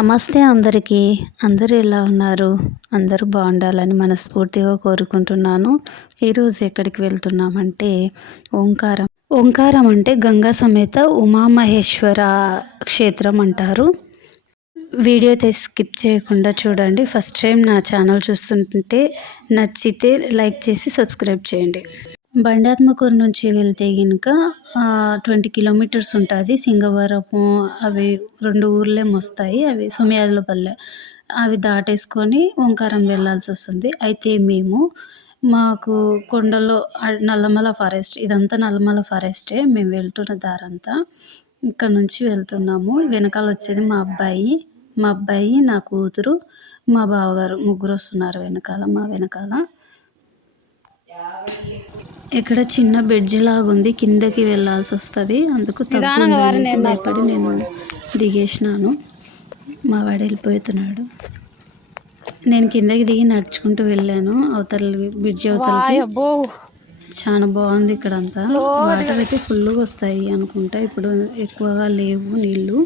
నమస్తే అందరికీ. అందరూ ఎలా ఉన్నారు? అందరూ బాగుండాలని మనస్ఫూర్తిగా కోరుకుంటున్నాను. ఈరోజు ఎక్కడికి వెళ్తున్నామంటే ఓంకారం. ఓంకారం అంటే గంగా సమేత ఉమామహేశ్వర క్షేత్రం అంటారు. వీడియో అయితే స్కిప్ చేయకుండా చూడండి. ఫస్ట్ టైం నా ఛానల్ చూస్తుంటే నచ్చితే లైక్ చేసి సబ్స్క్రైబ్ చేయండి. బండాత్మకూరు నుంచి వెళ్తే కనుక ట్వంటీ కిలోమీటర్స్ ఉంటుంది. సింగవరము అవి రెండు ఊర్లే వస్తాయి అవి సోమయాజులపల్లె అవి దాటేసుకొని ఓంకారం వెళ్ళాల్సి వస్తుంది. అయితే మేము మాకు కొండలో నల్లమల ఫారెస్ట్ ఇదంతా నల్లమల ఫారెస్టే. మేము వెళ్తున్న దారంతా ఇక్కడ నుంచి వెళ్తున్నాము. వెనకాల వచ్చేది మా అబ్బాయి. మా అబ్బాయి నా కూతురు మా బావగారు ముగ్గురు వస్తున్నారు వెనకాల మా వెనకాల. ఇక్కడ చిన్న బ్రిడ్జ్ లాగా ఉంది కిందకి వెళ్ళాల్సి వస్తుంది అందుకు భయపడి నేను దిగేసినాను. మా వాడు వెళ్ళిపోతున్నాడు. నేను కిందకి దిగి నడుచుకుంటూ వెళ్ళాను అవతల బ్రిడ్జ్ అవతలకి. చాలా బాగుంది ఇక్కడ అంతా వాటర్ అయితే ఫుల్గా వస్తాయి అనుకుంటా. ఇప్పుడు ఎక్కువగా లేవు నీళ్ళు.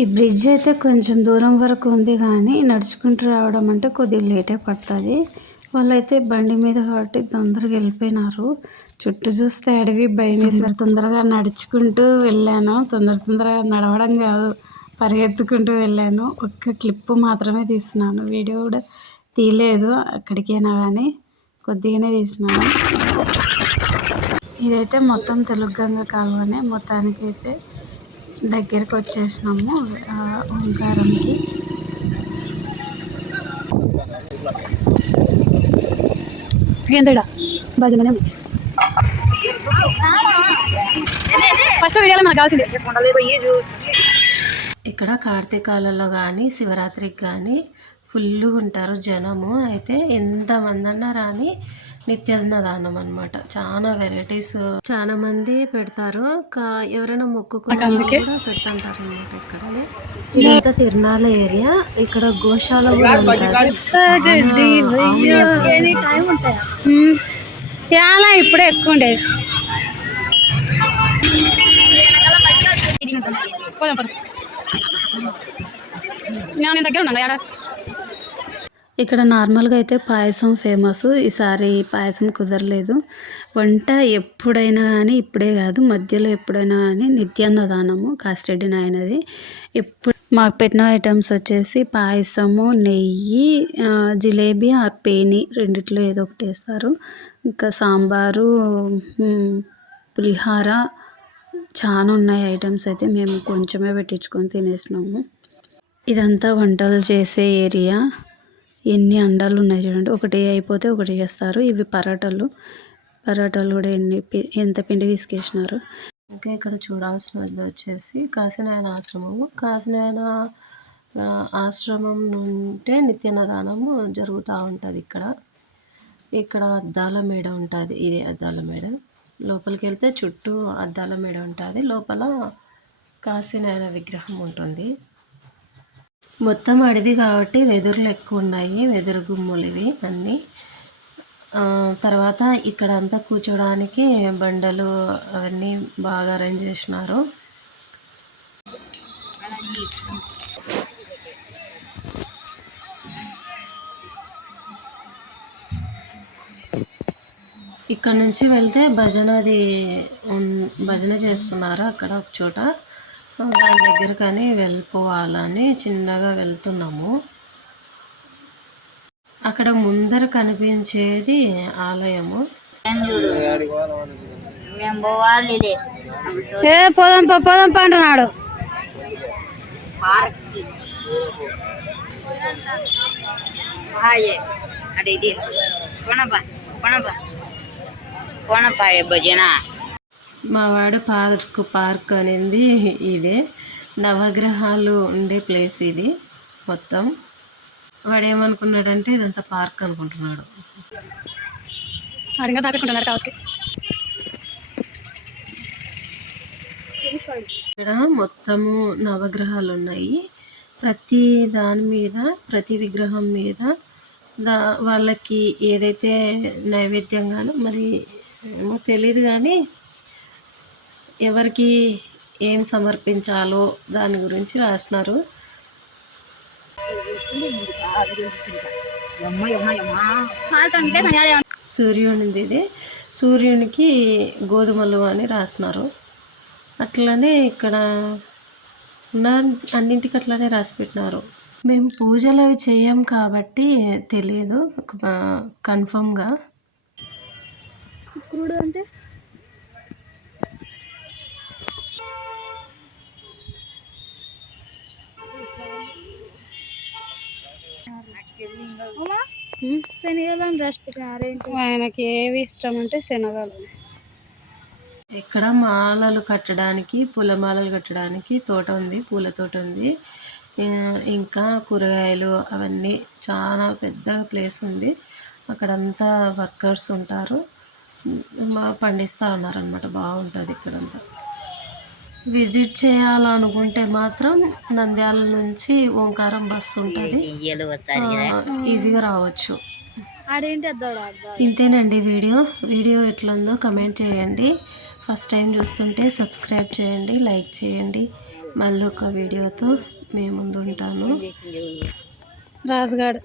ఈ బ్రిడ్జ్ అయితే కొంచెం దూరం వరకు ఉంది కానీ నడుచుకుంటూ రావడం అంటే కొద్దిగా లేటే పడుతుంది. వాళ్ళైతే బండి మీద కాబట్టి తొందరగా వెళ్ళిపోయినారు. చుట్టూ చూస్తే అడవి భయం వేసారు తొందరగా నడుచుకుంటూ వెళ్ళాను. తొందర తొందరగా నడవడం కాదు పరిగెత్తుకుంటూ వెళ్ళాను. ఒక్క క్లిప్ మాత్రమే తీసినాను వీడియో కూడా తీయలేదు అక్కడికైనా కానీ కొద్దిగానే తీసినాను ఇదైతే మొత్తం తెలుగు గంగ కాలువనే. మొత్తానికి అయితే దగ్గరికి వచ్చేసినాము ఓంకారంకి. ఏంటడా భజన ఫస్ట్ వీడియోలో మనకు కావాల్సింది. ఇక్కడ కార్తీకాలలో కానీ శివరాత్రికి కానీ ఫుల్గా ఉంటారు జనము. అయితే ఎంతమంది అన్నా రాని నిత్యాన్నదానం అనమాట చాలా వెరైటీస్ చాలా మంది పెడతారు. ఎవరైనా మొక్కుకుంటే కూడా పెడుతుంటారు అనమాట ఇక్కడ ఇదంతా తిరునాళ్ళ ఏరియా. ఇక్కడ గోశాల కూడా చాలా ఇప్పుడే ఎక్కువ ఉండేది నేను దగ్గర ఉన్నాను ఇక్కడ నార్మల్గా అయితే పాయసం ఫేమస్. ఈసారి పాయసం కుదరలేదు. వంట ఎప్పుడైనా కానీ ఇప్పుడే కాదు మధ్యలో ఎప్పుడైనా కానీ నిత్యాన్నదానము కాస్టెడ్డి నాయనది. ఎప్పుడు మాకు పెట్టిన ఐటమ్స్ వచ్చేసి పాయసము నెయ్యి జిలేబీ ఆర్ పేని రెండిట్లో ఏదో ఒకటి వేస్తారు. ఇంకా సాంబారు పులిహార చాలా ఉన్నాయి ఐటమ్స్ అయితే మేము కొంచెమే పెట్టించుకొని తినేసినాము. ఇదంతా వంటలు చేసే ఏరియా. ఎన్ని అండాలు ఉన్నాయి చూడండి. ఒకటి అయిపోతే ఒకటి చేస్తారు. ఇవి పరాటాలు. పరాటాలు కూడా ఎన్ని ఎంత పిండి విసికేసినారు. ఇంకా ఇక్కడ చూడాల్సినది వచ్చేసి కాశీనాయన ఆశ్రమము. కాశీనాయన ఆశ్రమం నుంటే నిత్యనదానము జరుగుతూ ఉంటుంది ఇక్కడ. ఇక్కడ అద్దాల మేడ ఉంటుంది. ఇది అద్దాల మేడ. లోపలికి వెళ్తే చుట్టూ అద్దాల మేడ ఉంటుంది. లోపల కాశీనాయన విగ్రహం ఉంటుంది. మొత్తం అడవి కాబట్టి వెదురులు ఎక్కువ ఉన్నాయి వెదురు గుమ్ములు ఇవి అన్నీ తర్వాత ఇక్కడ అంతా కూర్చోడానికి బండలు అవన్నీ బాగా అరేంజ్ చేసినారు. ఇక్కడ నుంచి వెళ్తే భజనది భజన చేస్తున్నారు అక్కడ ఒక చోట. దాని దగ్గర కానీ వెళ్ళిపోవాలని చిన్నగా వెళ్తున్నాము. అక్కడ ముందర కనిపించేది ఆలయము. ఏ పోదాం పోదాం అంటున్నాడు. అంటే ఇది. కొనపా కొనపా కొనపా భజన. మా వాడు పార్క్ పార్క్ అనేది ఇదే. నవగ్రహాలు ఉండే ప్లేస్ ఇది మొత్తం. వాడు ఏమనుకున్నాడంటే ఇదంతా పార్క్ అనుకుంటున్నాడు. అడిగా దాపెట్టుకుంటున్నారు కావచ్చు ఇక్కడ మొత్తము నవగ్రహాలు ఉన్నాయి ప్రతి దాని మీద ప్రతి విగ్రహం మీద దా వాళ్ళకి ఏదైతే నైవేద్యంగానో మరి ఏమో తెలియదు కానీ ఎవరికి ఏం సమర్పించాలో దాని గురించి రాసినారు. సూర్యునిది ఇది సూర్యునికి గోధుమలు అని రాసినారు. అట్లనే ఇక్కడ ఉన్న అన్నింటికి అట్లనే రాసి పెట్టినారు. మేము పూజలు అవి చేయం కాబట్టి తెలియదు. కన్ఫర్మ్గా శుక్రుడు అంటే? శనగలను రాసి ఆయనకి ఏవి ఇష్టం అంటే శనగలు. ఇక్కడ మాలలు కట్టడానికి పూల మాలలు కట్టడానికి తోట ఉంది పూల తోట ఉంది. ఇంకా కూరగాయలు అవన్నీ చాలా పెద్ద ప్లేస్ ఉంది. అక్కడంతా వర్కర్స్ ఉంటారు. మా పండిస్తూ ఉన్నారనమాట బాగుంటుంది ఇక్కడంతా. విజిట్ చేయాలనుకుంటే మాత్రం నంద్యాల నుంచి ఓంకారం బస్సు ఉంటుంది. ఈజీగా రావచ్చు. ఇంతేనండి వీడియో. వీడియో ఎట్లుందో కమెంట్ చేయండి. ఫస్ట్ టైం చూస్తుంటే సబ్స్క్రైబ్ చేయండి లైక్ చేయండి. మళ్ళీ ఒక వీడియోతో మేము ముందు ఉంటాను రాజుగాడు.